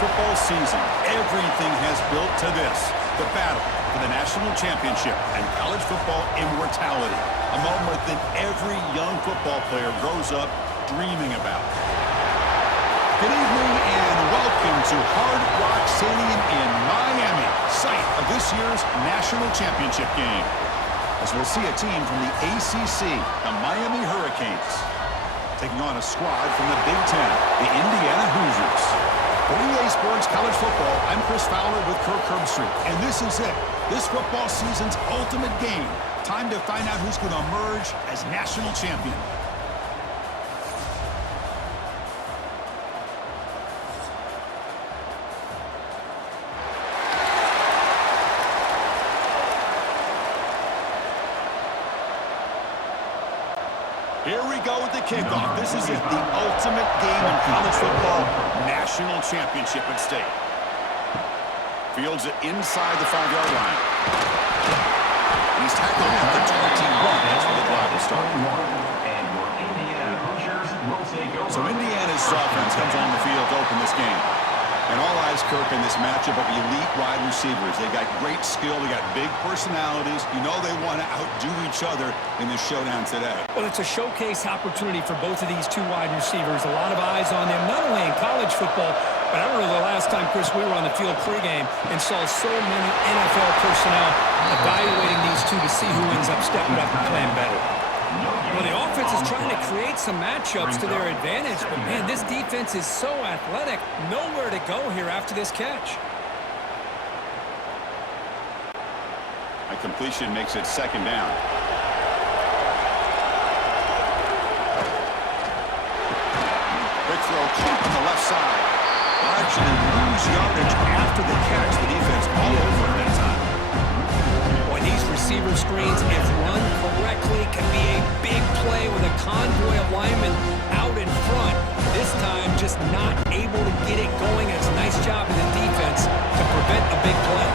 football season, everything has built to this, the battle for the national championship and college football immortality, a moment that every young football player grows up dreaming about. Good evening and welcome to Hard Rock Stadium in Miami, site of this year's national championship game. As we'll see a team from the ACC, the Miami Hurricanes, taking on a squad from the Big Ten, the Indiana Hoosiers. For EA Sports College Football, I'm Chris Fowler with Kirk Herbstreit, and this is it. This football season's ultimate game. Time to find out who's going to emerge as national champion. Here we go with the kickoff. This is it, the ultimate game in college football, national championship at stake. Fields it inside the 5-yard line. He's tackled at the 21. That's where the drive will start. So Indiana's offense comes on the field to open this game. And all eyes, Kirk, in this matchup of elite wide receivers. They got great skill. They got big personalities. You know they want to outdo each other in this showdown today. Well, it's a showcase opportunity for both of these two wide receivers. A lot of eyes on them, not only in college football, but I remember the last time, Chris, we were on the field pregame and saw so many NFL personnel evaluating these two to see who ends up stepping up and playing better. Well, the offense is trying to create some matchups to their advantage, but, man, this defense is so athletic. Nowhere to go here after this catch. A completion makes it second down. Quick throw caught on the left side. Well, actually lose yardage after the catch. The defense all over that time. These receiver screens, if run correctly, can be a big play with a convoy of linemen out in front. This time, just not able to get it going. It's a nice job in the defense to prevent a big play.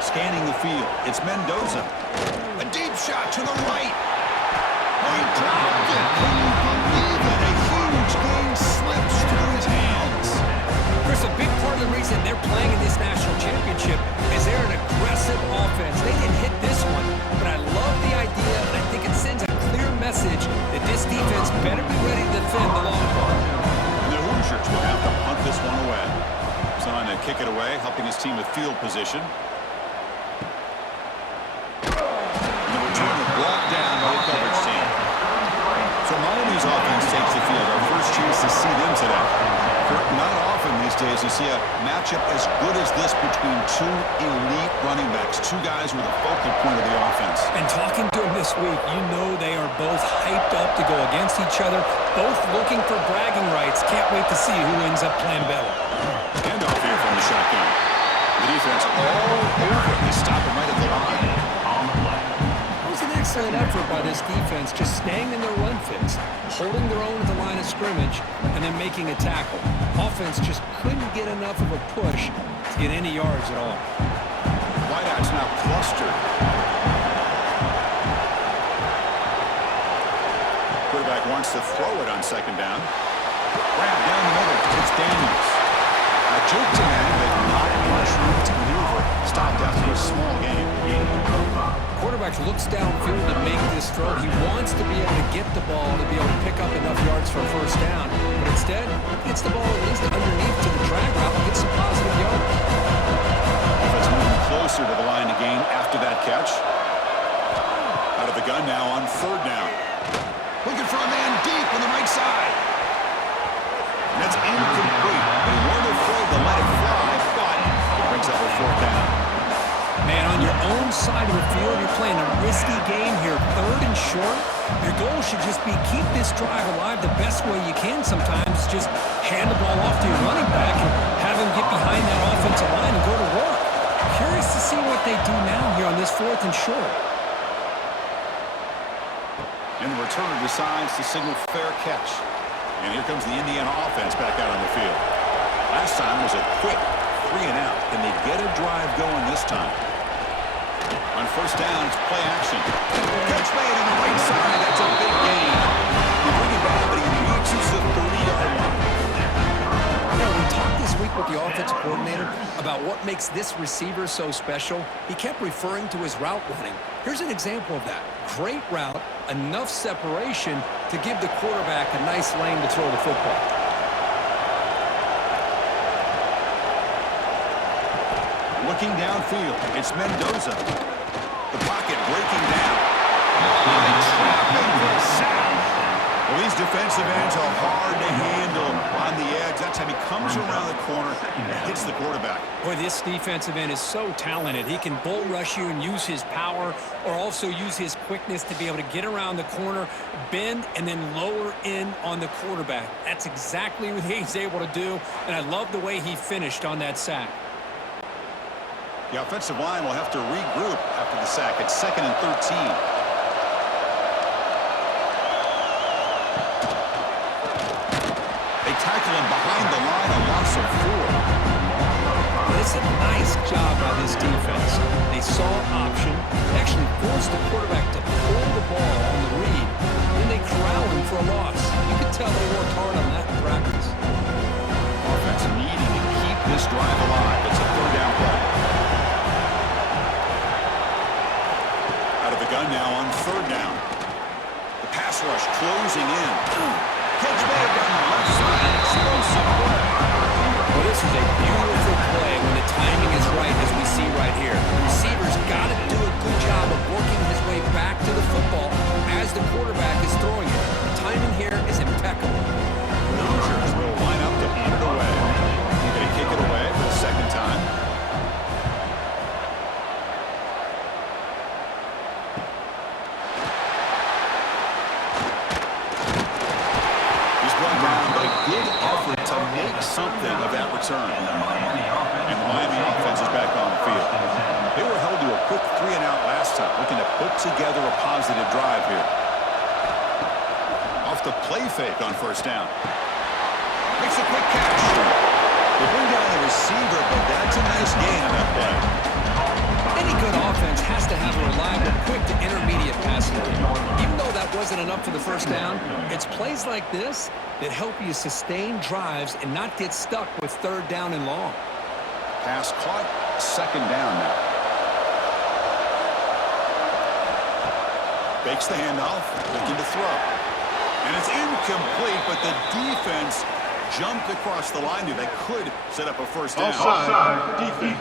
Scanning the field, it's Mendoza. A deep shot to the right. He dropped it. Can you believe it? A huge game slips through his hands. Chris, a big part of the reason they're playing in this national championship is they're an aggressive offense. They didn't hit this one, but I love the idea, and I think it sends a clear message that this defense better be ready to defend the long ball. The Hoosiers will have to punt this one away. He's on to kick it away, helping his team with field position. And the return is blocked down by the coverage team. So Miami's offense takes the field. Our first chance to see them today. Not often these days you see a matchup as good as this between two elite running backs, two guys with a focal point of the offense. And talking to them this week, you know they are both hyped up to go against each other, both looking for bragging rights. Can't wait to see who ends up playing better. Handoff here from the shotgun. The defense all over it. They stop him right at the line. It was an excellent effort by this defense, just staying in their run fits, holding their own at the line of scrimmage, and then making a tackle. Offense just couldn't get enough of a push to get any yards at all. Wideouts now clustered. Quarterback wants to throw it on second down. Grab down the middle. It's Daniels. A juke to man, but not much room to maneuver. Stopped after a small game. Quarterback looks downfield to make this throw. He wants to be able to get the ball to be able to pick up enough yards for a first down. But instead, he gets the ball at least underneath to the drag route and gets some positive yards. Offense moving closer to the line to gain after that catch. Out of the gun now on third down. Looking for a man deep on the right side. And that's incomplete. They weren't afraid to let it fly, but it brings up a fourth down. Man, on your own side of the field, you're playing a risky game here. Third and short. Your goal should just be keep this drive alive the best way you can sometimes. Just hand the ball off to your running back and have him get behind that offensive line and go to work. Curious to see what they do now here on this fourth and short. And the returner decides to signal fair catch. And here comes the Indiana offense back out on the field. Last time was a quick 3 and out. Can they get a drive going this time? On first down, it's play action. Catch made on the right side. That's a big gain. You bring it back, but he reaches the 30. what makes this receiver so special? He kept referring to his route running. Here's an example of that. Great route, enough separation to give the quarterback a nice lane to throw the football. Looking downfield, it's Mendoza. The pocket breaking down. Trapping for a sack. Well, these defensive ends are hard to handle on the edge. That time he comes around the corner and hits the quarterback. Boy, this defensive end is so talented. He can bull rush you and use his power, or also use his quickness to be able to get around the corner, bend, and then lower in on the quarterback. That's exactly what he's able to do, and I love the way he finished on that sack. The offensive line will have to regroup after the sack. It's 2nd and 13. Tackle him behind the line, a loss of 4. It's a nice job by this defense. They saw option, actually forced the quarterback to pull the ball on the read, then they corral him for a loss. You could tell they worked hard on that in practice. Offense needing to keep this drive alive. It's a 3rd down play. Out of the gun now on 3rd down. The pass rush closing in. Catch made on the left side. Explosive play. Well, this is a beautiful play when the timing is right, as we see right here. The receiver's got to do a good job of working his way back to the football as the quarterback is throwing it. The timing here is impeccable. The Hoosiers will line up to put it away. He's going to kick it away for the 2nd time. Good effort to make something of that return. And the Miami offense is back on the field. They were held to a quick 3-and-out last time, looking to put together a positive drive here. Off the play fake on 1st down. Makes a quick catch. They bring down the receiver, but that's a nice gain on that play. Any good offense has to have a reliable, quick to intermediate passing game. Even though that wasn't enough for the 1st down, it's plays like this that help you sustain drives and not get stuck with 3rd down and long. Pass caught, 2nd down now. Fakes the handoff, looking to throw. And it's incomplete, but the defense jumped across the line there. They could set up a 1st down. Offside, defense.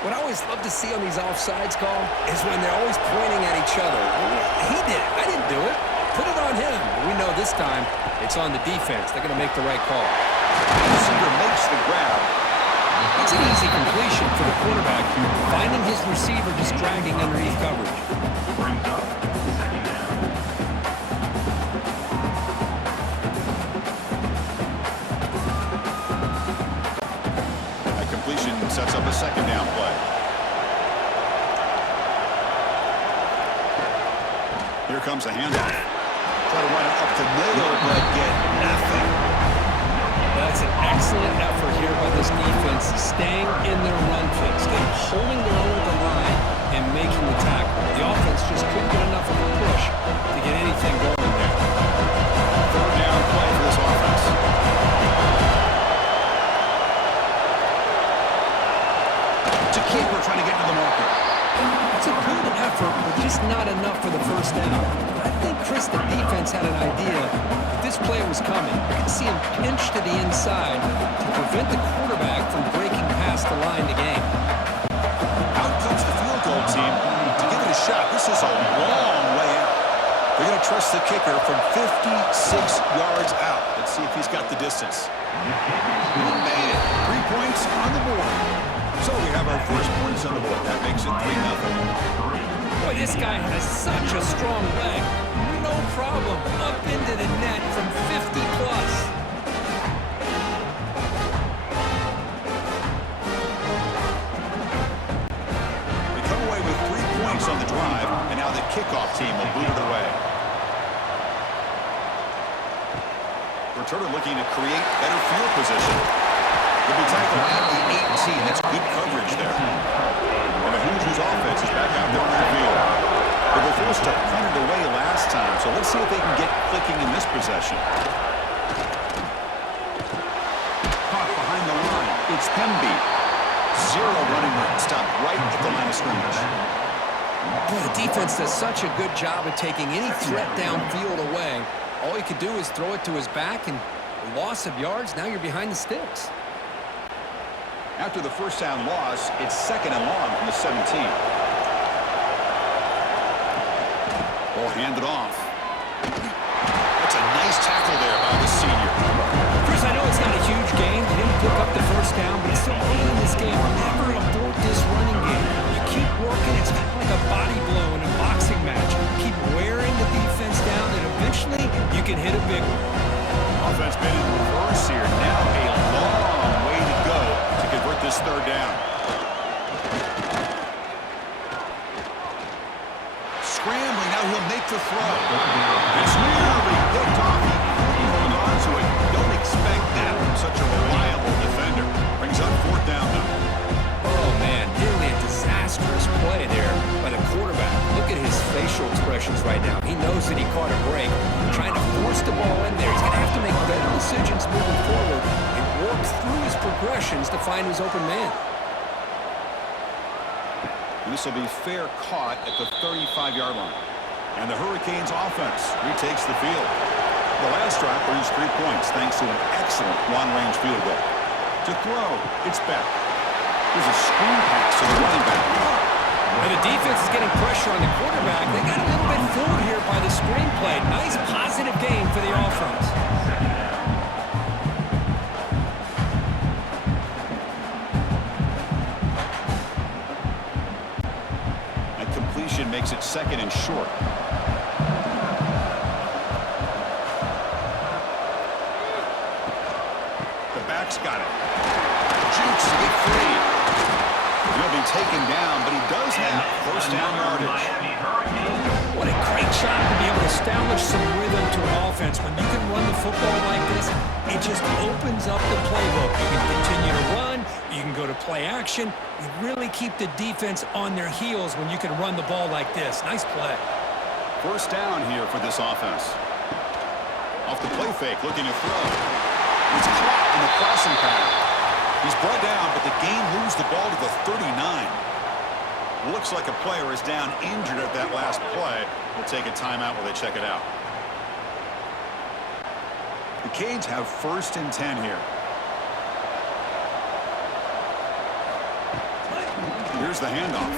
What I always love to see on these offsides call is when they're always pointing at each other. He did it. I didn't do it. Put it on him. We know this time it's on the defense. They're going to make the right call. The receiver makes the grab. It's an easy completion for the quarterback, finding his receiver just dragging underneath coverage. Sets up a 2nd down play. Here comes a handoff. Try to run it up the middle, but get nothing. That's an excellent effort here by this defense, staying in their run fix, holding their own at the line and making the tackle. The offense just couldn't get enough of a push to get anything going there. 3rd down play for this offense. Keeper trying to get to the market. It's a good effort, but just not enough for the 1st down. I think, Chris, the defense had an idea that this play was coming. I could see him pinch to the inside to prevent the quarterback from breaking past the line to gain. Out comes the field goal team to give it a shot. This is a long way out. They're going to trust the kicker from 56 yards out. Let's see if he's got the distance. He made it. 3 points on the board. So we have our 1st points on the board. That makes it 3-0. Boy, this guy has such a strong leg. No problem. Up into the net from 50 plus. They come away with 3 points on the drive, and now the kickoff team will boot it away. Returner looking to create better field position. He'll be tackled at the 18. That's good coverage there. And the Hoosiers offense is back out there on the field. They were forced to punt it away last time, so let's see if they can get clicking in this possession. Tembe. 0 running room. Stopped right at the line of scrimmage. Boy, the defense does such a good job of taking any threat downfield away. All he could do is throw it to his back, and loss of yards, now you're behind the sticks. After the first down loss, it's 2nd and long from the 17. Ball handed off. That's a nice tackle there by the senior. Chris, I know it's not a huge game. He didn't pick up the first down, but it's still early in this game. Never abort this running game. You keep working. It's kind of like a body blow in a boxing match. Keep wearing the defense down, and eventually you can hit a big one. Offense made it in reverse here. Now a long way to go to convert this 3rd down. Scrambling, now he'll make the throw. It's nearly picked off. He couldn't hold on to it. Don't expect that from such a reliable defender. Brings up 4th down now. Oh, man, nearly a disastrous play there by the quarterback. Look at his facial expressions right now. He knows that he caught a break, trying to force the ball in there. He's going to have to make better decisions moving forward and work through his progressions to find his open man. This will be fair caught at the 35-yard line. And the Hurricanes offense retakes the field. The last drive produced 3 points thanks to an excellent long-range field goal. To throw, it's Beck. There's a screen pass to the running back. And the defense is getting pressure on the quarterback. They got a little bit fooled here by the screen play. Nice positive gain for the offense. Makes it 2nd and short. The back's got it. Jukes to get free. He'll be taken down, but he does have 1st down yardage. What a great job to be able to establish some rhythm to an offense. When you can run the football like this, it just opens up the playbook. You can continue to run. You can go to play action. You really keep the defense on their heels when you can run the ball like this. Nice play. 1st down here for this offense. Off the play fake, looking to throw. He's caught in the crossing pattern. He's brought down, but the game moves the ball to the 39. Looks like a player is down injured at that last play. We'll take a timeout while they check it out. The Canes have 1st and 10 here. Here's the handoff.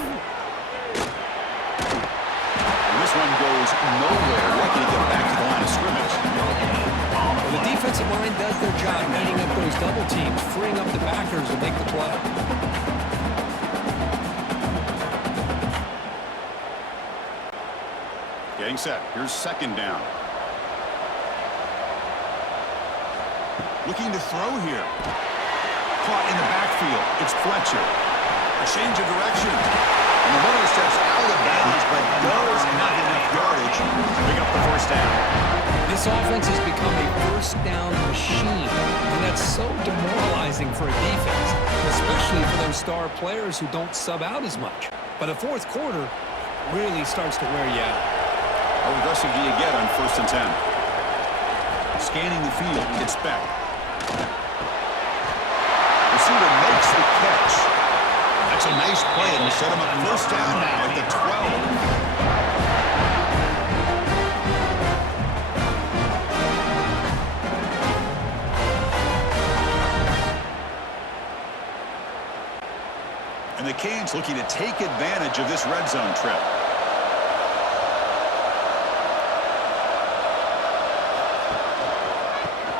And this one goes nowhere. Lucky to get back to the line of scrimmage. Well, the defensive line does their job meeting up those double teams, freeing up the backers to make the play. Getting set. Here's 2nd down. Looking to throw here. Caught in the backfield. It's Fletcher. A change of direction. And the runner steps out of bounds, but does have enough yardage to pick up the 1st down. This offense has become a 1st down machine, and that's so demoralizing for a defense, especially for those star players who don't sub out as much. But the 4th quarter really starts to wear you out. How aggressive do you get on 1st and 10? Scanning the field, it's Beck. Receiver makes the catch. That's a nice play, and we set him up 1st down now at the 12. And the Canes looking to take advantage of this red zone trip.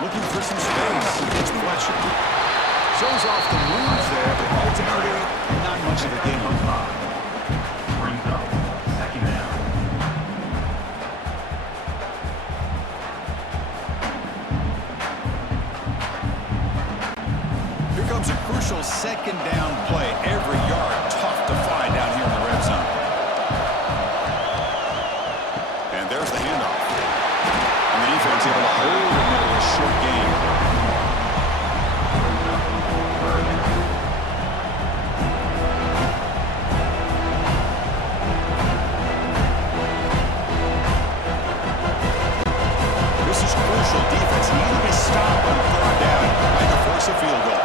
Looking for some space. It's Fletcher. Shows off the moves there, but ultimately not much of a gain. Brings up 2nd down. Here comes a crucial 2nd down play. Every yard tough to find down here in the red zone. And there's the handoff. And the defense able to hold him in a short game. This is crucial defense. Needing a stop on 3rd down, trying to force a field goal.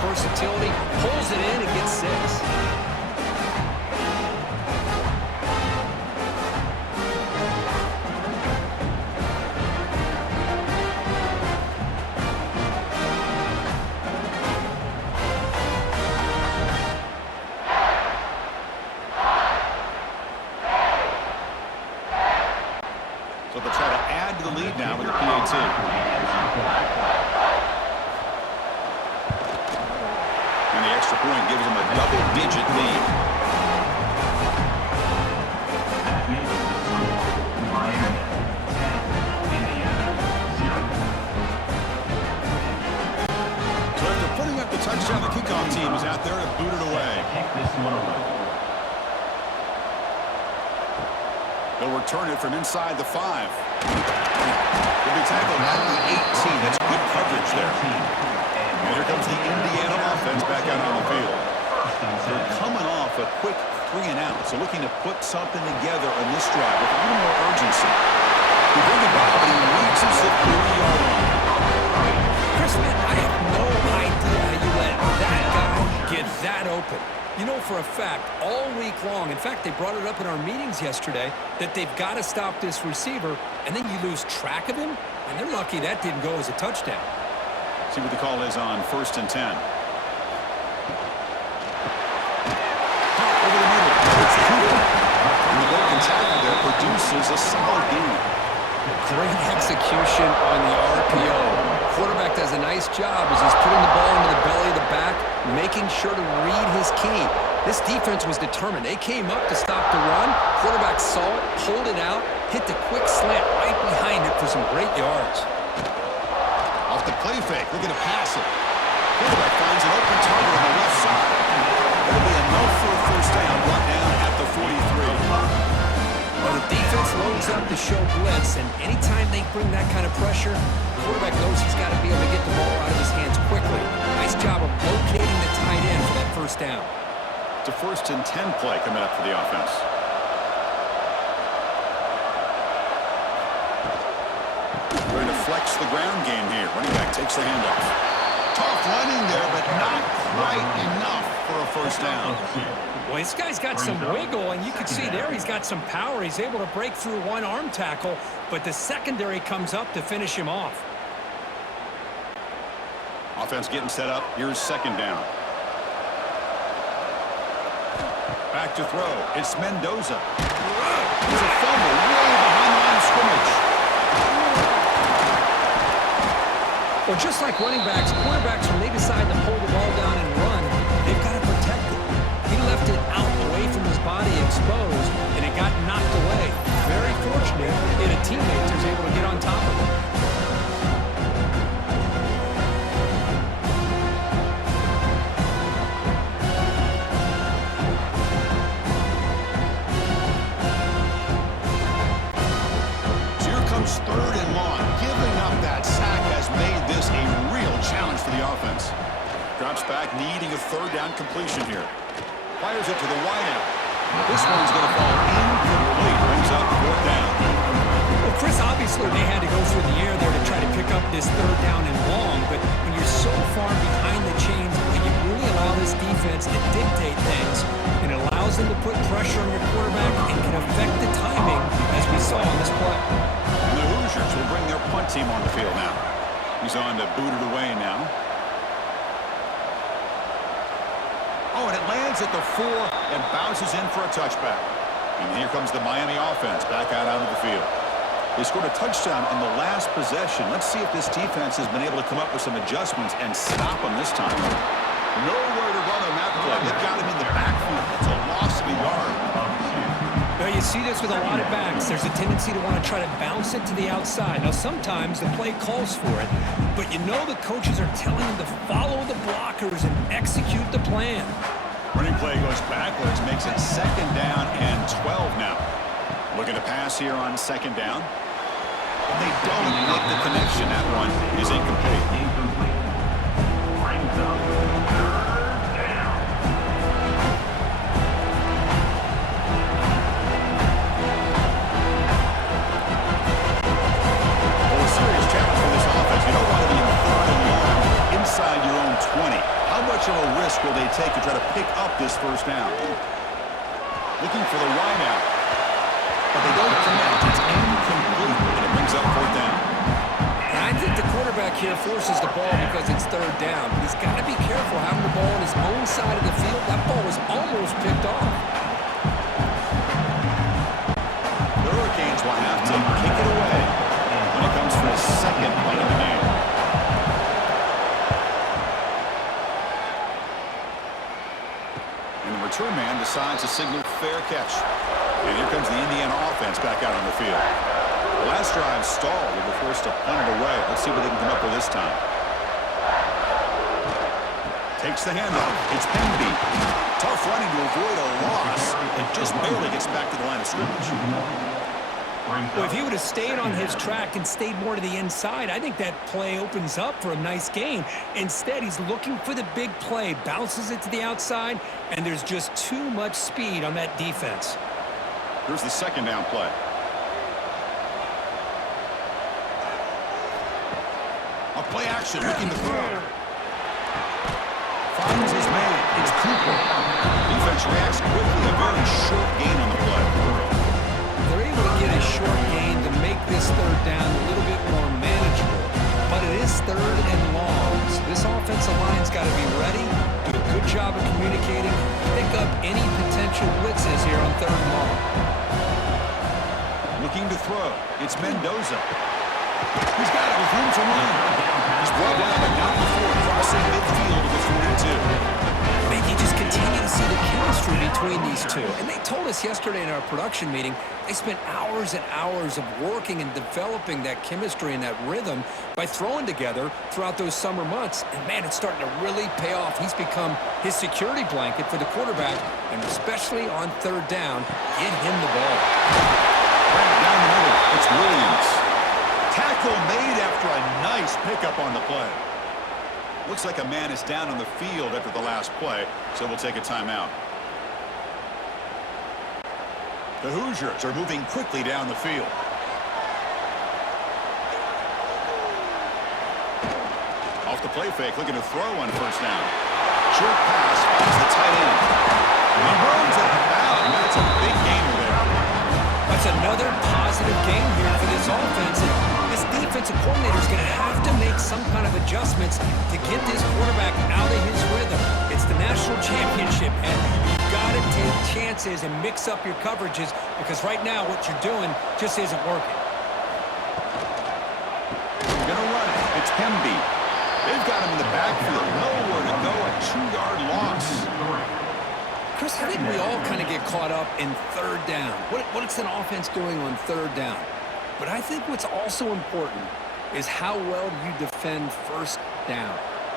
versatility, pulls it in and gets 6. So they'll try to add to the lead now with the PAT. And the extra point gives them a double-digit lead. So after putting up the touchdown, the kickoff team is out there to boot it away. They'll return it from inside the 5. They'll be tackled at the 18. That's good coverage there. And here comes the Indiana offense back out on the field. They're coming off a quick 3 and out, so looking to put something together on this drive with a little more urgency. He brings the ball, but he reaches the 30-yard line. Chris, man, I have no idea how you let that guy get that open. You know for a fact, all week long, in fact, they brought it up in our meetings yesterday, that they've got to stop this receiver, and then you lose track of him, and they're lucky that didn't go as a touchdown. See what the call is on 1st and 10. Over the middle. It's Cooper. And the broken tackle there produces a solid gain. Great execution on the RPO. Quarterback does a nice job as he's putting the ball into the belly of the back, making sure to read his key. This defense was determined. They came up to stop the run. Quarterback saw it, pulled it out, hit the quick slant right behind it for some great yards. Off the play fake, looking to pass it. Quarterback finds an open target on the left side. That'll be enough for a first down, brought down at the 43. Well, the defense loads up to show blitz, and anytime they bring that kind of pressure, the quarterback knows he's got to be able to get the ball out of his hands quickly. Nice job of locating the tight end for that first down. It's a 1st and 10 play coming up for the offense. Going to flex the ground game here. Running back takes the handoff. Tough running there, but not quite enough for a first down. Well, this guy's got some wiggle, and you can see there he's got some power. He's able to break through one arm tackle, but the secondary comes up to finish him off. Offense getting set up. Here's 2nd down. Back to throw. It's Mendoza. There's a fumble way behind the line of scrimmage. Well, just like running backs, quarterbacks, when they decide to pull the ball down and run, they've got to protect it. He left it out away from his body exposed, and it got knocked away. Very fortunate that a teammate was able to get on top of it. So here comes 3rd and long. Giving up that sack has made this a real challenge for the offense. Drops back, needing a 3rd down completion here. Fires it to the wideout. This one's going to fall incomplete. Brings up 4th down. Well, Chris, obviously they had to go through the air there to try to pick up this 3rd down and long, but when you're so far behind the chains, and you really allow this defense to dictate things, it allows them to put pressure on your quarterback and can affect the timing, as we saw on this play. And the Hoosiers will bring their punt team on the field now. He's on to boot it away now. Oh, and it lands at the 4 and bounces in for a touchback. And here comes the Miami offense back out onto the field. They scored a touchdown on the last possession. Let's see if this defense has been able to come up with some adjustments and stop them this time. Nowhere to run on that play. They've got him in the backfield. It's a loss of a yard. Well, you see this with a lot of backs. There's a tendency to want to try to bounce it to the outside. Now, sometimes the play calls for it, but you know the coaches are telling them to follow the blockers and execute the plan. Running play goes backwards, makes it 2nd down and 12 now. Looking to pass here on 2nd down. They don't make the connection. That one is incomplete. Brings up 3rd down. Well, a serious challenge for this offense. You don't want to be in 3rd and long inside your own 20. How much Looking for the wide out. But they don't connect. It's incomplete, and it brings up fourth down. And I think the quarterback here forces the ball because it's third down. But he's got to be careful having the ball on his own side of the field. That ball was almost picked off. The Hurricanes will have to kick it away when it comes for a second play of the game. And the return man decides to signal fair catch. And here comes the Indiana offense back out on the field. The last drive stalled. They were forced to punt it away. Let's see what they can come up with this time. Takes the handoff. It's Penby. Tough running to avoid a loss. And just barely gets back to the line of scrimmage. Well, if he would have stayed on his track and stayed more to the inside, I think that play opens up for a nice gain. Instead, he's looking for the big play, bounces it to the outside, and there's just too much speed on that defense. Here's the second down play. A play action, looking to throw. Finds his man. It's Cooper. Defense reacts quickly. A very short gain on the play. They're able to get a short gain to make this third down a little bit more manageable. But it is third and long, so this offensive line's got to be ready, do a good job of communicating, pick up any potential blitzes here on third and long. Looking to throw. It's Mendoza. He's got it with room to run. He's brought down but not before crossing midfield to the 42. Man, you just continue to see the chemistry between these two. And they told us yesterday in our production meeting, they spent hours and hours of working and developing that chemistry and that rhythm by throwing together throughout those summer months. And man, it's starting to really pay off. He's become his security blanket for the quarterback, and especially on third down, get him the ball. Right down the middle, it's Williams. Tackle made after a nice pickup on the play. Looks like a man is down on the field after the last play, so we'll take a timeout. The Hoosiers are moving quickly down the field. Off the play fake, looking to throw on first down. Short pass finds the tight end. He runs out of bounds. That's a big gainer there. That's another positive game here for this offense. And this defensive coordinator is going to have to make some kind of adjustments to get this quarterback out of his rhythm. It's the national championship, and you've got to take chances and mix up your coverages because right now what you're doing just isn't working. Going to run it. It's Penby. They've got him in the backfield. Nowhere to go. A 2-yard loss. Chris, I think we all kind of get caught up in third down. What's an offense doing on third down? But I think what's also important is how well you defend first down.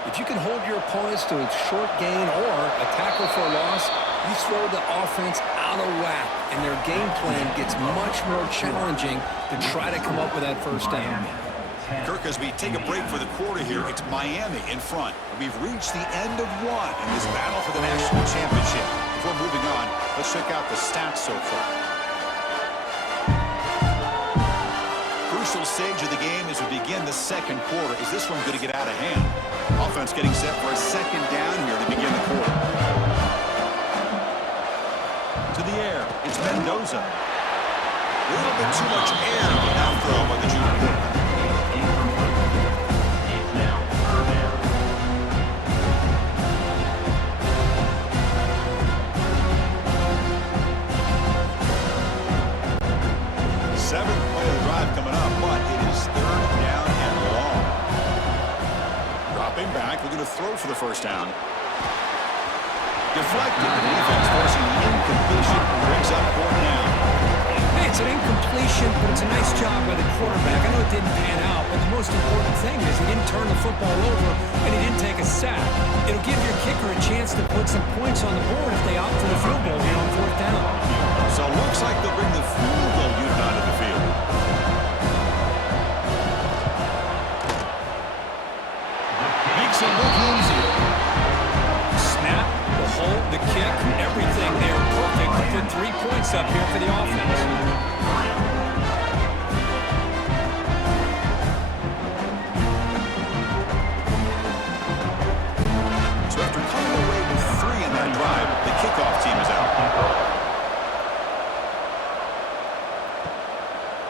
If you can hold your opponents to a short gain or a tackle for a loss, you throw the offense out of whack, and their game plan gets much more challenging to try to come up with that first down. Kirk, as we take a break for the quarter here, it's Miami in front. We've reached the end of one in this battle for the national championship. Before moving on, let's check out the stats so far. Crucial stage of the game as we begin the second quarter. Is this one going to get out of hand? Offense getting set for a second down here to begin the quarter. To the air, it's Mendoza. A little bit too much air on that throw by the junior quarterback. Seventh play of the drive coming up, but it is third down and long. Dropping back, looking to throw for the first down. Deflected, the defense forcing the incompletion, brings up fourth down. Hey, it's an incompletion, but it's a nice job by the quarterback. I know it didn't pan out, but the most important thing is he didn't turn the football over and he didn't take a sack. It'll give your kicker a chance to put some points on the board if they opt for the field goal here on fourth down. So it looks like they'll bring the field goal unit onto the field. Makes it look easy. Snap, the hold, the kick, everything there perfect to put 3 points up here for the offense. So after coming away with 3 in that drive, the kickoff team is out.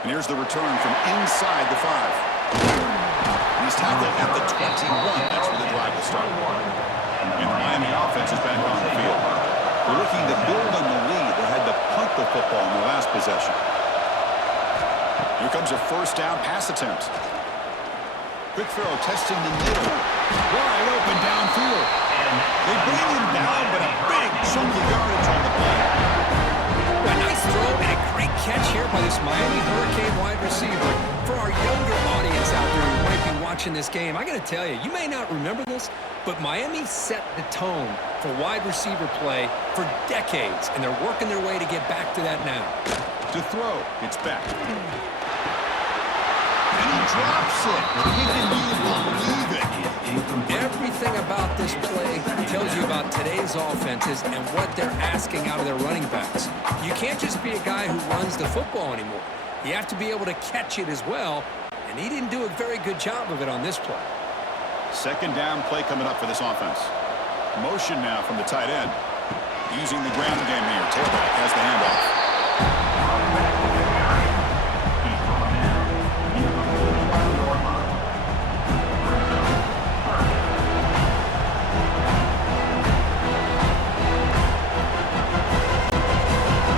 And here's the return from inside the 5. He's tackled at the 21. That's where the drive will start. And the Miami offense is back on the field. They're looking to build on the lead. They had to punt the football in their last possession. Here comes a first down pass attempt. Quick throw testing the middle. Wide open downfield. They bring him down, but a big chunk of yardage on the play. A nice throw and a great catch here by this Miami Hurricane wide receiver. For our younger audience out there who might be watching this game, I got to tell you, you may not remember this, but Miami set the tone for wide receiver play for decades, and they're working their way to get back to that now. To throw, it's back. And he drops it. Can you believe it? Everything about this play tells you about today's offenses and what they're asking out of their running backs. You can't just be a guy who runs the football anymore. You have to be able to catch it as well, and he didn't do a very good job of it on this play. Second down play coming up for this offense. Motion now from the tight end. Using the ground game here. Tailback has the handoff.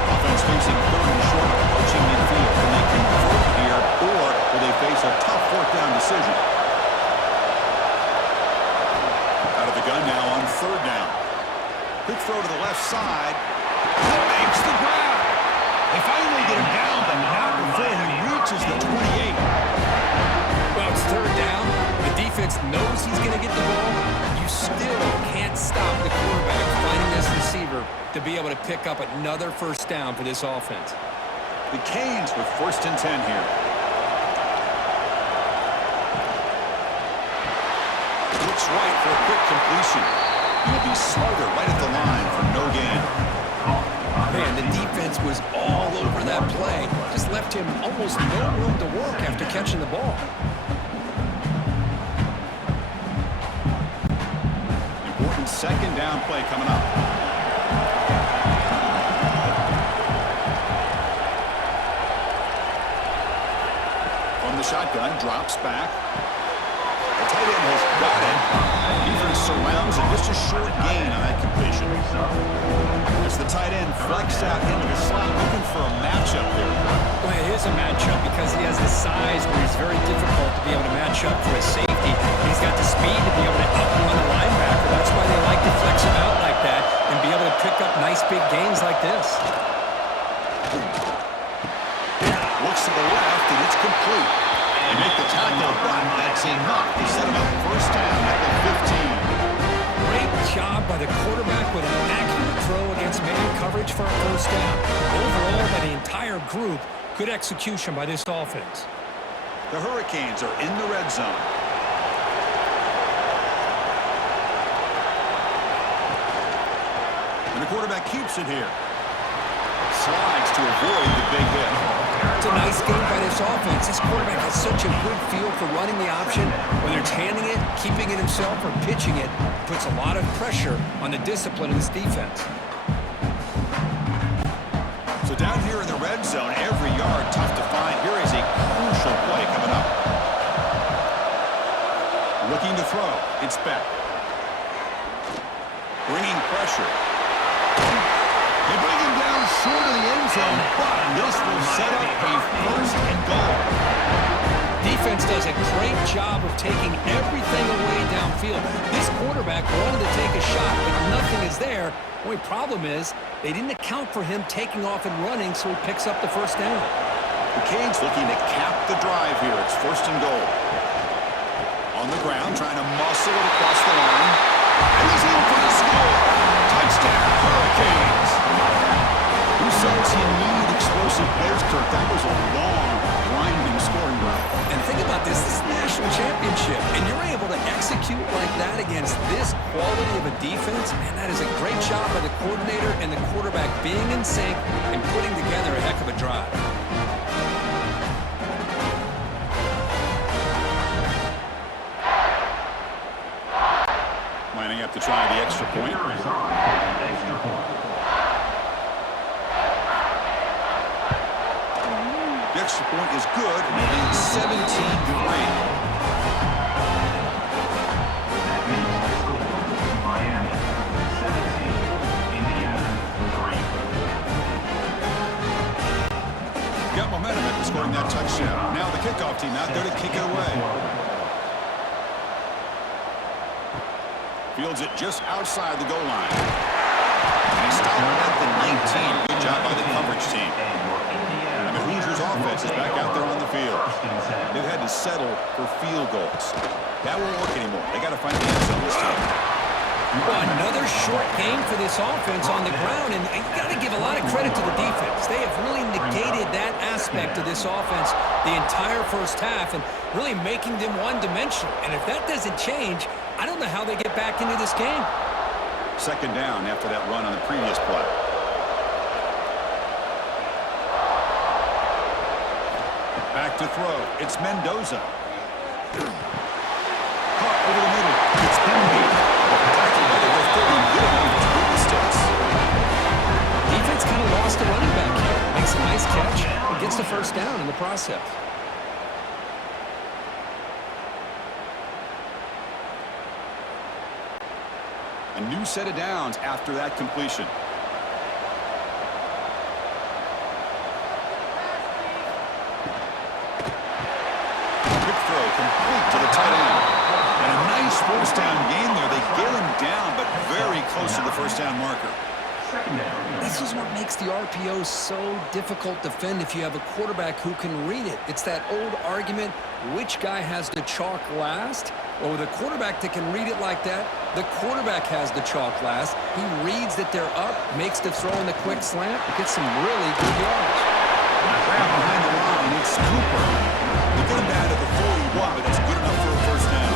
Offense facing third and short, approaching midfield. Can they convert here, or will they face a tough fourth down decision? Out of the gun now on third down. Quick throw to the left side. He makes the grab. They finally get him down, but not before he reaches the 28. Well, it's third down. The defense knows he's going to get the ball. You still can't stop the quarterback finding this receiver to be able to pick up another first down for this offense. The Canes with first and 10 here. Looks right for a quick completion. He'll be smarter right at the line for no gain. Man, the defense was all over that play. Just left him almost no room to work after catching the ball. Important second down play coming up. From the shotgun, drops back. The tight end has got it. Defense surrounds and just a short gain on that completion. As the tight end flex out into the slot, looking for a matchup there. Well, it is a matchup because he has the size where he's very difficult to be able to match up for a safety. And he's got the speed to be able to outrun a linebacker. That's why they like to flex him out like that and be able to pick up nice big gains like this. Looks to the left, and it's complete. They make the tackle, but that's enough to set him up first down at the 15. Great job by the quarterback with an accurate throw against man coverage for a first down. Overall, by the entire group, good execution by this offense. The Hurricanes are in the red zone. And the quarterback keeps it here. Slides to avoid the big hit. It's a nice game by this offense. This quarterback has such a good feel for running the option. Whether it's handing it, keeping it himself, or pitching it, puts a lot of pressure on the discipline of this defense. So down here in the red zone, every yard tough to find. Here is a crucial play coming up. Looking to throw. It's back. Bringing pressure. They bring him down short of the end zone, but this will set up a first and goal. Defense does a great job of taking everything away downfield. This quarterback wanted to take a shot, but nothing is there. The only problem is they didn't account for him taking off and running, so he picks up the first down. The Canes looking to cap the drive here. It's first and goal. On the ground, trying to muscle it across the line. And he's in for the score. Touchdown, Hurricanes. Who says you need explosive plays, Kirk? That was a long, grinding scoring drive. And think about this is a national championship, and you're able to execute like that against this quality of a defense. Man, that is a great job by the coordinator and the quarterback being in sync and putting together a heck of a drive. Lining up to try the extra point. The extra extra point is good, and it leads 17-3. Miami 17, Indiana 3. Got momentum after scoring that touchdown. Now the kickoff team out there to kick it away. Fields it just outside the goal line. And he stopped at the 19. Good job by the coverage team. And the Hoosiers offense is back out there on the field. They've had to settle for field goals. That won't work anymore. They got to find the end zone this time. Well, another short game for this offense on the ground, and you got to give a lot of credit to the defense. They have really negated that aspect of this offense the entire first half and really making them one-dimensional. And if that doesn't change, I don't know how they get back into this game. Second down after that run on the previous play. Back to throw. It's Mendoza. Caught over the middle. It's Hemby. Defense kind of lost a running back here. Makes a nice catch and gets the first down in the process. A new set of downs after that completion. Quick throw complete to the tight end. And a nice first down gain there. They get him down, but very close to the first down marker. This is what makes the RPO so difficult to defend if you have a quarterback who can read it. It's that old argument, which guy has the chalk last? Well, with a quarterback that can read it like that, the quarterback has the chalk last. He reads that they're up, makes the throw in the quick slant, gets some really good yards. Grab behind the line, it's Cooper. They get him down to the 41, but that's good enough for a first down.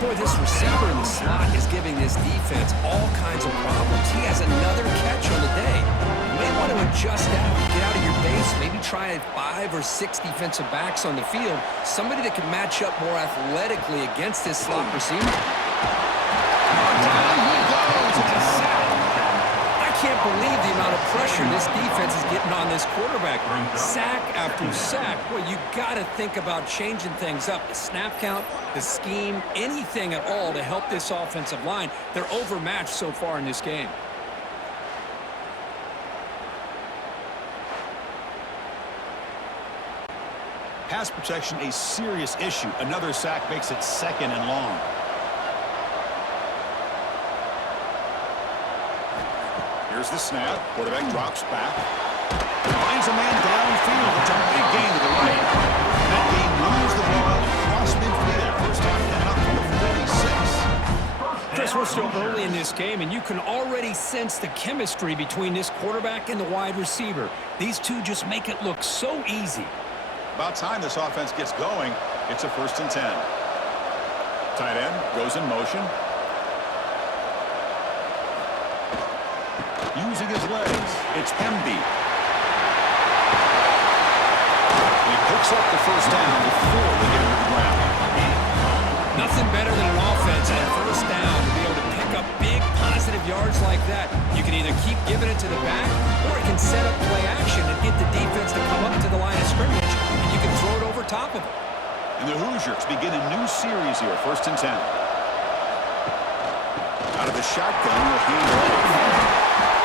Boy, this receiver in the slot is giving this defense all kinds of problems. He has another catch on the day. You may want to adjust out, get out of your base, maybe try 5 or 6 defensive backs on the field, somebody that can match up more athletically against this slot receiver. Down he goes. It's a sack. I can't believe the amount of pressure this defense is getting on this quarterback. Sack after sack. Boy, you got to think about changing things up. The snap count, the scheme, anything at all to help this offensive line. They're overmatched so far in this game. Pass protection, a serious issue. Another sack makes it second and long. Here's the snap. Quarterback drops back. Finds a man downfield. It's a big gain to the right. That game moves the ball across midfield. First time coming up from the 46. Chris, we're still early in this game, and you can already sense the chemistry between this quarterback and the wide receiver. These two just make it look so easy. About time this offense gets going. It's a 1st and 10. Tight end goes in motion. Using his legs, it's Hemby. He picks up the first down before they get him to the ground. Nothing better than an offense on 1st down to be able to pick up big positive yards like that. You can either keep giving it to the back, or it can set up play action and get the defense to come up to the line of scrimmage, and you can throw it over top of it. And the Hoosiers begin a new series here, 1st and 10. Out of the shotgun, will hand it off.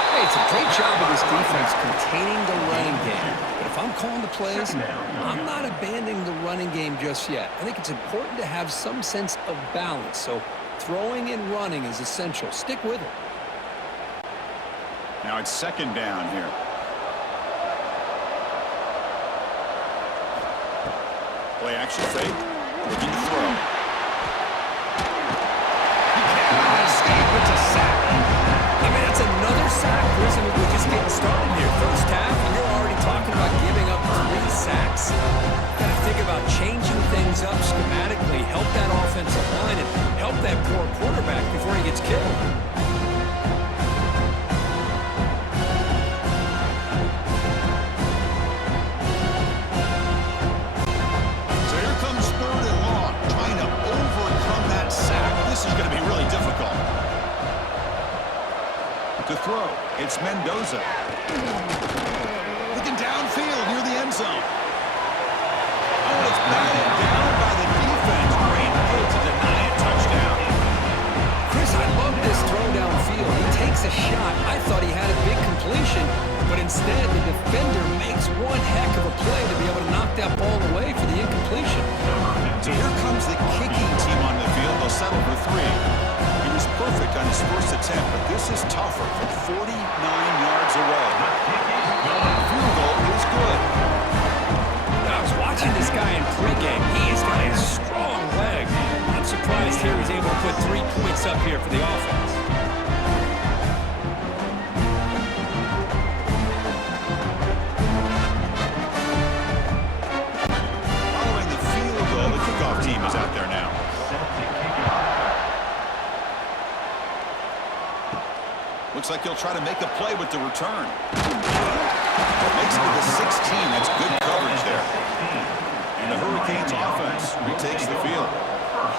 Hey, it's a great job of this defense containing the running game. But if I'm calling the plays, I'm not abandoning the running game just yet. I think it's important to have some sense of balance. So throwing and running is essential. Stick with it. Now it's 2nd down here. Play action fake. Looking to throw. He cannot escape. It's a sack. I mean, that's another sack, Chris. I mean, we're just getting started here. First half, and you're already talking about giving up 3 sacks. Got to think about changing things up schematically, help that offensive line, and help that poor quarterback before he gets killed. So here comes 3rd and long, trying to overcome that sack. This is going to be really difficult. To throw, it's Mendoza. Look looking downfield near the end zone. Oh, it's batted down by the defense. Great move to deny a touchdown. Chris, I love this throw downfield. He takes a shot. I thought he had a big completion, but instead the defender makes one heck of a play to be able to knock that ball away for the incompletion. So here comes the kicking team on the field. They'll settle for 3. He was perfect on his first attempt, but this is tougher from 49 yards away. The field goal is good. I was watching this guy in pregame. He's got a strong leg. I'm surprised here he's able to put 3 points up here for the offense. Following the field goal, the kickoff team is out there now. Looks like he'll try to make a play with the return. Makes it to the 16. That's good coverage there. And the Hurricanes offense retakes the field.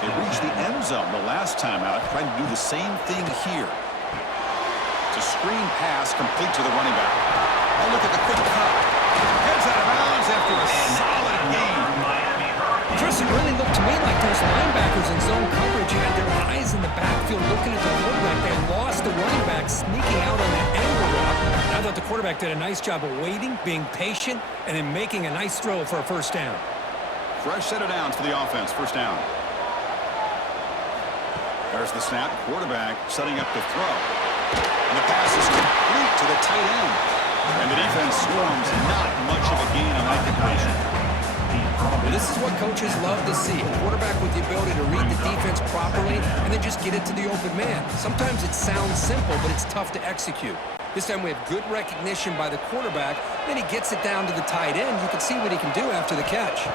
They reached the end zone the last time out, trying to do the same thing here. It's a screen pass complete to the running back. Oh, look at the quick cut. Heads out of bounds after a solid gain. Chris, it really looked to me like those linebackers in zone coverage had their eyes in the backfield looking at the quarterback. They lost the running back sneaking out on that angle route. And I thought the quarterback did a nice job of waiting, being patient, and then making a nice throw for a first down. Fresh set of downs for the offense. First down. There's the snap. Quarterback setting up the throw. And the pass is complete to the tight end. And the defense swarms. Not much of a gain on that completion. Well, this is what coaches love to see. A quarterback with the ability to read the defense properly and then just get it to the open man. Sometimes it sounds simple, but it's tough to execute. This time we have good recognition by the quarterback. Then he gets it down to the tight end. You can see what he can do after the catch.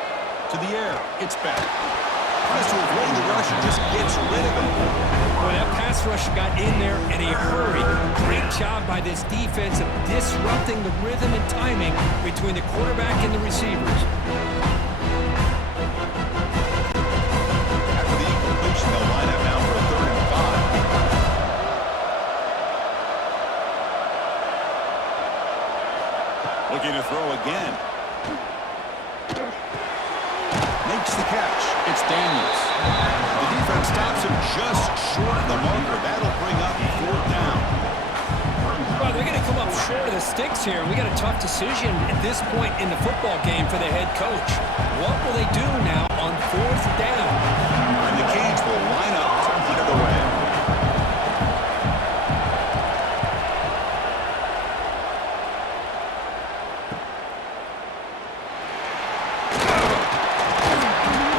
To the air. It's back. Tries to avoid the rush and just gets rid of it. Boy, that pass rush got in there in a hurry. Great job by this defense of disrupting the rhythm and timing between the quarterback and the receivers. After the incompletion, they'll line up now for a 3rd and 5. Looking to throw again. Makes the catch. It's Daniels. The defense stops him just short of the marker. That'll bring up 4th down. Well, they're going to come up short of the sticks here. We got a tough decision at this point in the football game for the head coach. What will they do now on 4th down? And the Canes will line up to put it away.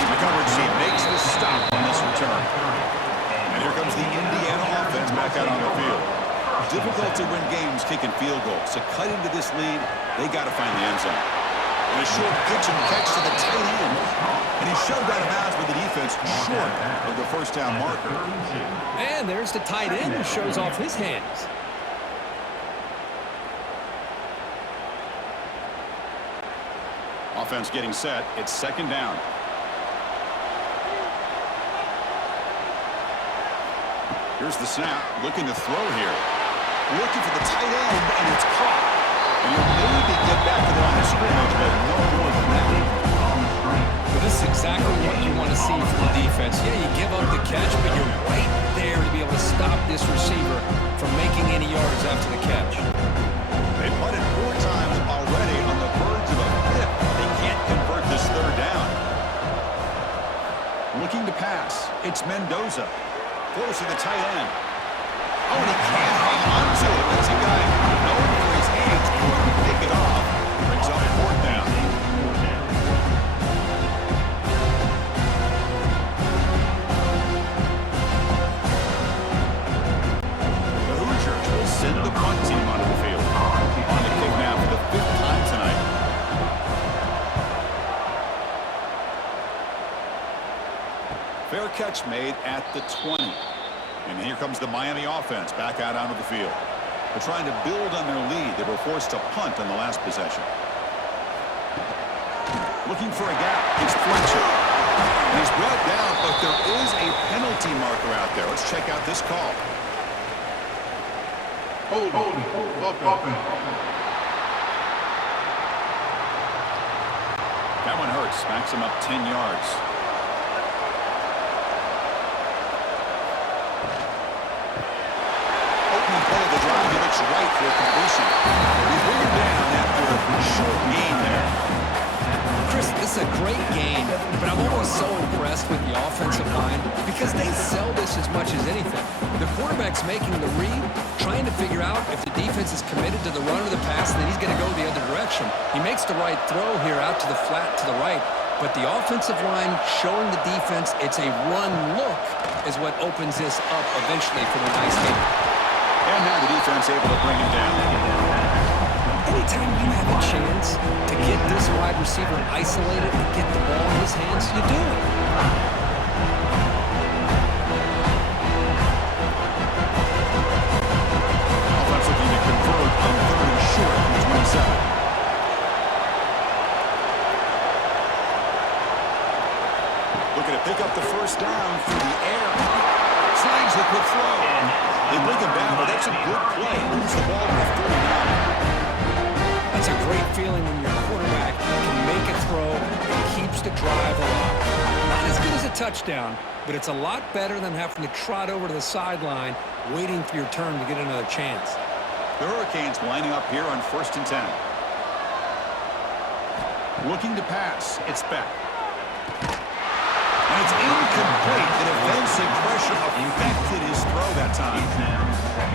The coverage team makes the stop on this return. And here comes the Indiana offense back out on the field. Difficult to win games kicking field goals. To cut into this lead, they got to find the end zone. And a short pitch and catch to the tight end. And he shoved out of bounds with the defense short of the first down marker. And there's the tight end who shows off his hands. Offense getting set. It's 2nd down. Here's the snap. Looking to throw here. Looking for the tight end, and it's caught. And he'll maybe get back to the line of scrimmage, but no more than that. Well, this is exactly what you want to see from the defense. Yeah, you give up the catch, but you're right there to be able to stop this receiver from making any yards after the catch. They punted 4 times already on the verge of a 5th. They can't convert this 3rd down. Looking to pass. It's Mendoza. Close to the tight end. Oh, and he can't hang on to it. That's a guy known for his hands. Couldn't pick it off. Brings up 4th down. The Hoosiers will send the punt team onto the field. On the kick now for the 5th time tonight. Fair catch made at the 20. And here comes the Miami offense back out onto the field. They're trying to build on their lead. They were forced to punt on the last possession. Looking for a gap. It's Fletcher. And he's brought down, but there is a penalty marker out there. Let's check out this call. Hold. Smacks him up 10 yards. Opening play of the drive, he looks right for a completion. We bring him down after a short gain there. Chris, this is a great game, but I'm always so impressed with the offensive line because they sell this as much as anything. The quarterback's making the read, trying to figure out if the defense is committed to the run or the pass, and then he's going to go the other direction. He makes the right throw here out to the flat to the right, but the offensive line showing the defense it's a run look is what opens this up eventually for the nice game. And now the defense able to bring him down. Anytime you have a chance to get this wide receiver isolated and get the ball in his hands, you do it. Offense looking to convert on 3rd and short from 27. Looking to pick up the first down through the air. Slides the quick throw. They bring him down, but that's a good play. Moves the ball to 39. That's a great feeling when your quarterback can make a throw and keeps the drive alive. Not as good as a touchdown, but it's a lot better than having to trot over to the sideline waiting for your turn to get another chance. The Hurricanes lining up here on 1st and 10. Looking to pass. It's back. And it's incomplete. The defensive pressure affected his throw that time.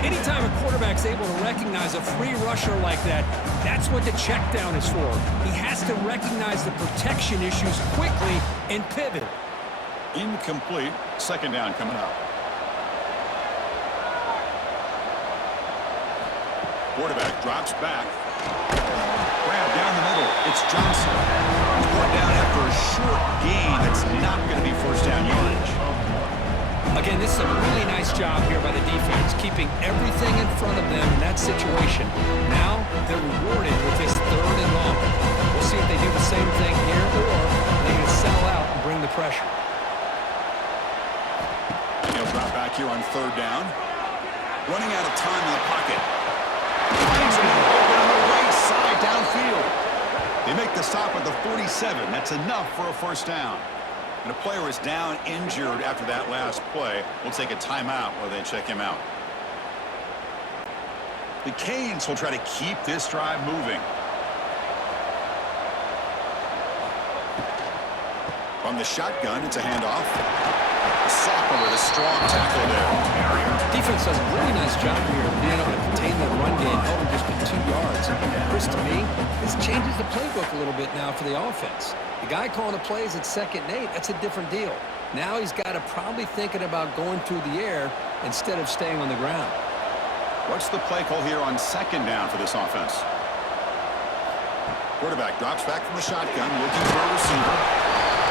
Anytime a quarterback's able to recognize a free rusher like that, that's what the check down is for. He has to recognize the protection issues quickly and pivot. Incomplete. 2nd down coming up. Quarterback drops back. Grab down the middle. It's Johnson. He's brought down after a short gain. That's not going to be 1st down yardage. Again, this is a really nice job here by the defense, keeping everything in front of them in that situation. Now they're rewarded with this 3rd and long. We'll see if they do the same thing here or they can sell out and bring the pressure. And he'll drop back here on 3rd down. Running out of time in the pocket. Finds him open on the right side downfield. They make the stop at the 47. That's enough for a 1st down. And a player is down injured after that last play. We'll take a timeout while they check him out. The Canes will try to keep this drive moving. From the shotgun, it's a handoff. Soccer with a strong tackle there. Defense does a really nice job here of being able to contain that run game, held him just to 2 yards. Chris, to me, this changes the playbook a little bit now for the offense. The guy calling the plays at 2nd and 8, that's a different deal. Now he's got to probably thinking about going through the air instead of staying on the ground. What's the play call here on 2nd down for this offense? Quarterback drops back from the shotgun, looking for a receiver.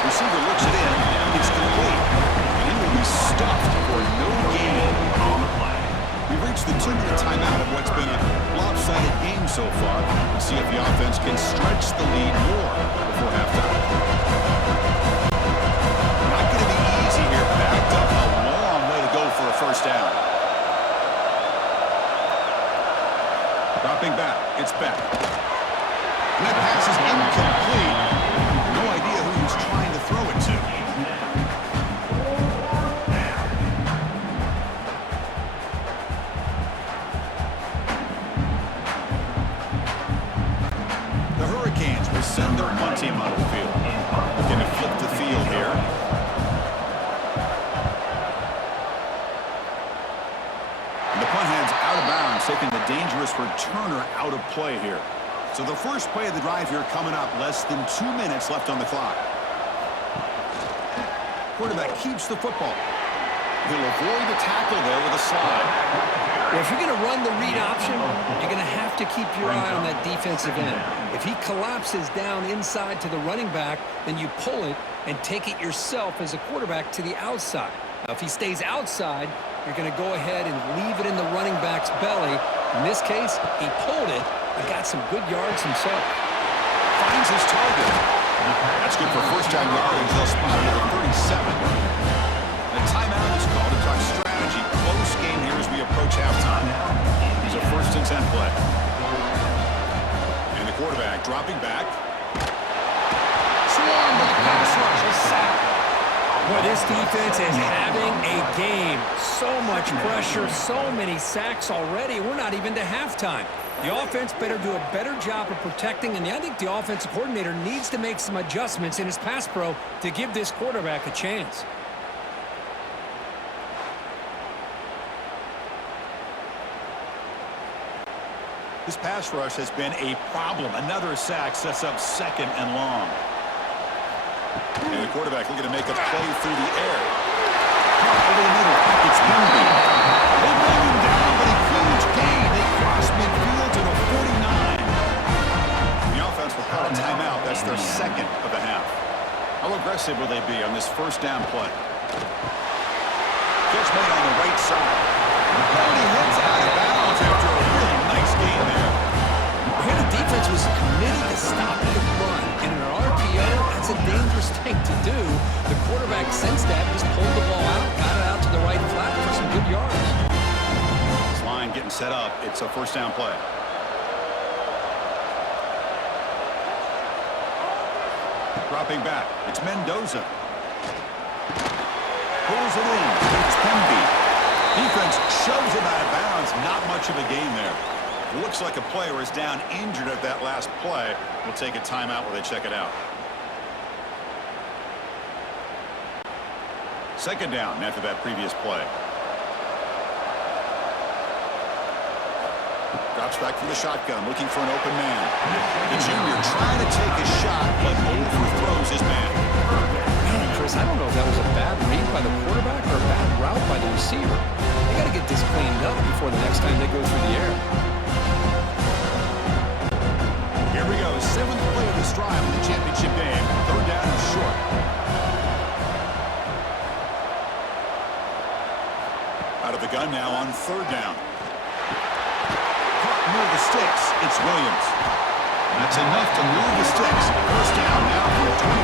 Receiver looks it in. It's complete. And he will be stuffed for no gain on the play. We've reached the 2-minute timeout of what's been a lopsided game so far. We'll see if the offense can stretch the lead more before halftime. Not going to be easy here. Backed up a long way to go for a 1st down. Dropping back. It's back. And that pass is incomplete. No idea who he was trying to throw it to. The Hurricanes will send their punt team on the field. Going to flip the field here. And the punt heads out of bounds, taking the dangerous returner out of play here. So the first play of the drive here coming up, less than 2 minutes left on the clock. Quarterback keeps the football. He'll avoid the tackle there with a slide. Well, if you're going to run the read option, you're going to have to keep your eye on that defensive end. If he collapses down inside to the running back, then you pull it and take it yourself as a quarterback to the outside. Now, if he stays outside, you're going to go ahead and leave it in the running back's belly. In this case, he pulled it and got some good yards himself. Finds his target. That's good for 1st down yardage. They'll spot it at the 37. The timeout is called to talk strategy. Close game here as we approach halftime. It's a 1st and 10 play. And the quarterback dropping back. one, but the pass rush is sacked. Boy, this defense is having a game. So much pressure, so many sacks already. We're not even to halftime. The offense better do a better job of protecting, and I think the offensive coordinator needs to make some adjustments in his pass pro to give this quarterback a chance. This pass rush has been a problem. Another sack sets up second and long. And the quarterback looking to make a play through the air. Over the middle. It's Henry. They bring him down, but a huge gain. They cross midfield to the 49. The offense will call a timeout. That's their second of the half. How aggressive will they be on this first down play? Catch made on the right side. And he heads out of bounds after a really nice gain there. Here the defense was committed to stopping the run. And in an RPO, that's a dangerous thing to do. The quarterback sensed that, just pulled the ball out, got it out to the right flat for some good yards. This line getting set up. It's a first down play. Dropping back. It's Mendoza. Pulls it in. It's Pemby. Defense shoves him out of bounds. Not much of a gain there. Looks like a player is down injured at that last play. We'll take a timeout while they check it out. Second down after that previous play. Drops back from the shotgun, looking for an open man. The junior trying to take a shot, but overthrows his man. Man, Chris, I don't know if that was a bad read by the quarterback or a bad route by the receiver. They got to get this cleaned up before the next time they go through the air. Here we go, seventh play of this drive in the championship game. Third down and short. Out of the gun now on third down. Caught near the sticks. It's Williams. That's enough to move the sticks. First down now for the 23.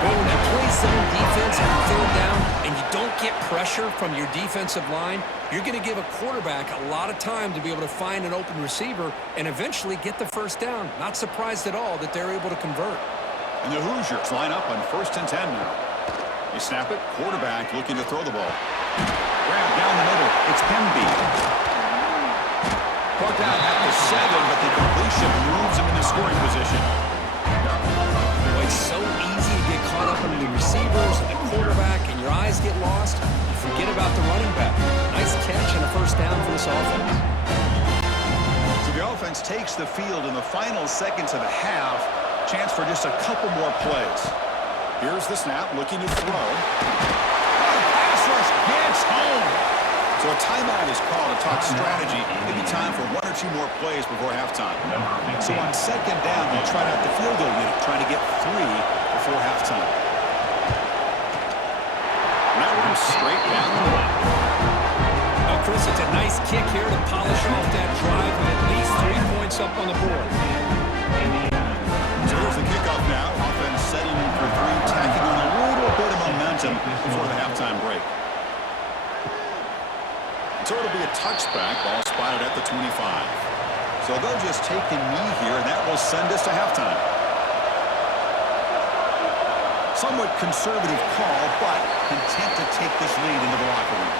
Well, when you play zone defense on third down and you don't get pressure from your defensive line, you're going to give a quarterback a lot of time to be able to find an open receiver and eventually get the first down. Not surprised at all that they're able to convert. And the Hoosiers line up on first and 10 now. They snap it. Quarterback looking to throw the ball. Grab down the middle. It's Pemby. Brought down at the 7, but the completion moves him into scoring position. Boy, it's so easy to get caught up in the receivers and the quarterback, and your eyes get lost. You forget about the running back. Nice catch and a first down for this offense. So the offense takes the field in the final seconds of the half. Chance for just a couple more plays. Here's the snap, looking to throw. Pass rush gets home. So a timeout is called to talk strategy. Maybe time for one or two more plays before halftime. So on second down, they'll try out the field goal unit, trying to get 3 before halftime. And that one's straight down the middle. Well, Chris, it's a nice kick here to polish off that drive with at least 3 points up on the board. So here's the kickoff now. Offense setting for 3, tacking on a little bit of momentum before the halftime break. So it'll be a touchback, ball spotted at the 25. So they'll just take a knee here, and that will send us to halftime. Somewhat conservative call, but content to take this lead into the locker room.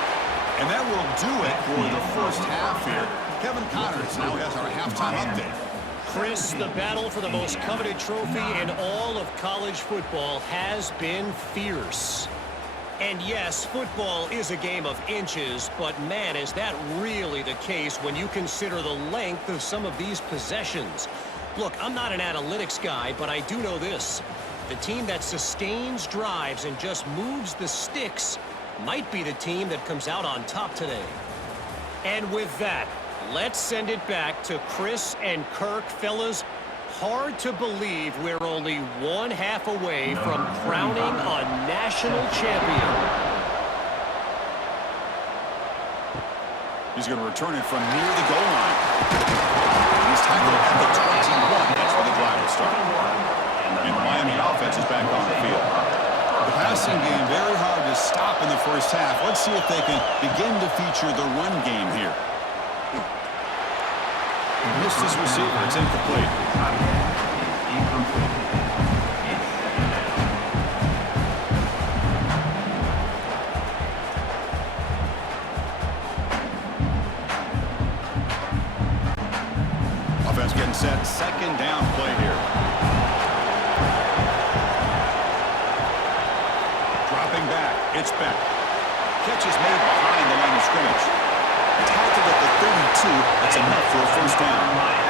And that will do it for the first half here. Kevin Connors now has our halftime update. Chris, the battle for the most coveted trophy in all of college football has been fierce. And yes, football is a game of inches, but man, is that really the case when you consider the length of some of these possessions. Look, I'm not an analytics guy, but I do know this. The team that sustains drives and just moves the sticks might be the team that comes out on top today. And with that, let's send it back to Chris and Kirk. Fellas, hard to believe we're only one half away from crowning a national champion. He's going to return it from near the goal line. He's tackled at the 21. That's where the drive will start. And the Miami offense is back on the field. The passing game very hard to stop in the first half. Let's see if they can begin to feature the run game here. Missed his receiver. It's incomplete. Defense getting set. Second down play here. Dropping back. It's back. Catch is made behind the line of scrimmage. Tackled at the 32. That's enough for a first down.